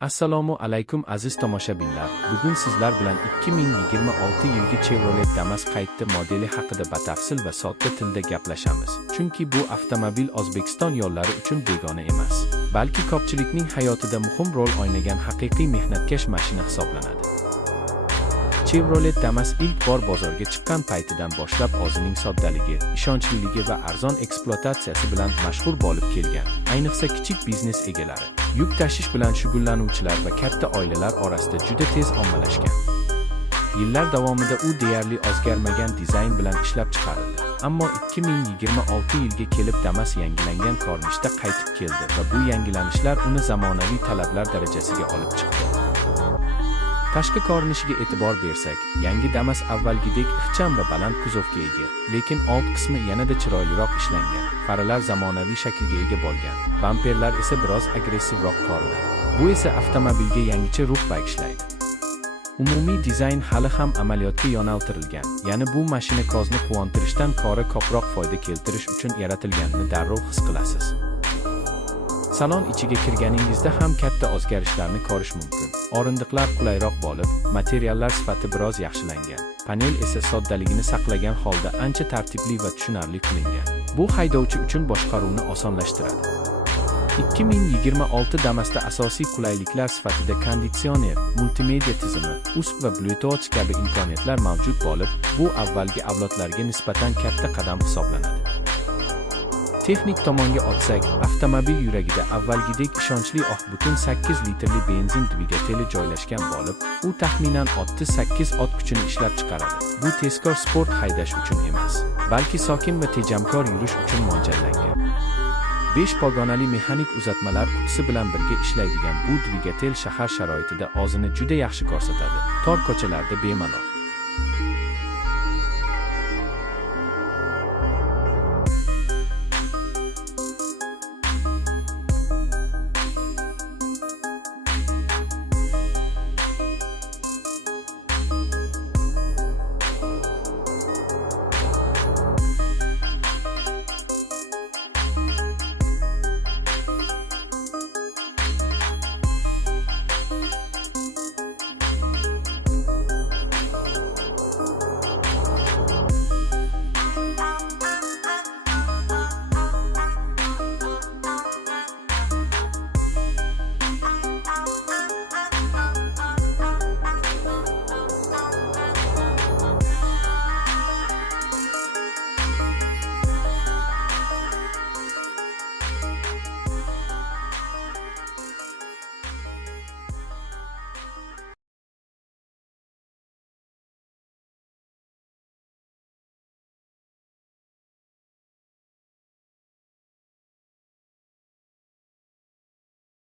Assalomu alaykum aziz tomoshabinlar. Bugun sizlar bilan 2026 yilgi Chevrolet Damas qayta modeli haqida batafsil va sodda tilda gaplashamiz. Chunki bu avtomobil O'zbekiston yo'llari uchun begona emas, balki ko'pchilikning hayotida muhim rol o'ynagan haqiqiy mehnatkash mashina hisoblanadi. Chevrolet Damas ilk bor bozorga chiqqan paytidan boshlab o'zining soddaligi, ishonchliligi va arzon ekspluatatsiyasi bilan mashhur bo'lib kelgan. Ayniqsa kichik biznes egalari, yuk tashish bilan shug'ullanuvchilar va katta oilalar orasida juda tez ommalashgan. Yillar davomida u deyarli o'zgarmagan dizayn bilan ishlab chiqarildi. Ammo 2026 yilga kelib Damas yangilangan ko'rinishda qaytib keldi va bu yangilanishlar uni zamonaviy talablar darajasiga olib chiqdi. Tashqi ko'rinishiga e'tibor bersak, yangi Damas avvalgidek ixcham va baland kuzovga ega, lekin old qismi yanada chiroyliroq ishlangan. Faralar zamonaviy shaklga ega bo'lgan, bamperlar esa biroz agressivroq ko'rinadi. Bu esa avtomobilga yangicha ruh bag'ishlaydi. Umumiy dizayn hali ham amaliyotga yo'naltirilgan, ya'ni bu mashina ko'zni quvontirishdan ko'ra ko'proq foyda keltirish uchun yaratilganini darrov his qilasiz. Salon ichiga kirganingizda ham katta o'zgarishlarni ko'rish mumkin. O'rindiqlar qulayroq bo'lib, materiallar sifati biroz yaxshilangan. Panel esa soddaligini saqlagan holda ancha tartibli va tushunarli qilingan. Bu haydovchi uchun boshqaruvni osonlashtiradi. 2026 Damas'da asosiy qulayliklar sifatida konditsioner, multimedia tizimi, USB va Bluetooth kabi imkoniyatlar mavjud bo'lib, bu avvalgi avlodlarga nisbatan katta qadam hisoblanadi. Texnik tomonga o'tsak, avtomobil yuragida avvalgidek ishonchli oq-butun 8 litrli benzin dvigateli joylashgan bo'lib, u taxminan 38 ot kuchini ishlab chiqaradi. Bu tezkor sport haydash uchun emas, balki sokin va tejamkor yurish uchun mo'ljallangan. 5 pogonali mexanik uzatmalar qutisi bilan birga ishlaydigan bu dvigatel shahar sharoitida o'zini juda yaxshi ko'rsatadi. Tor ko'chalarda bemalol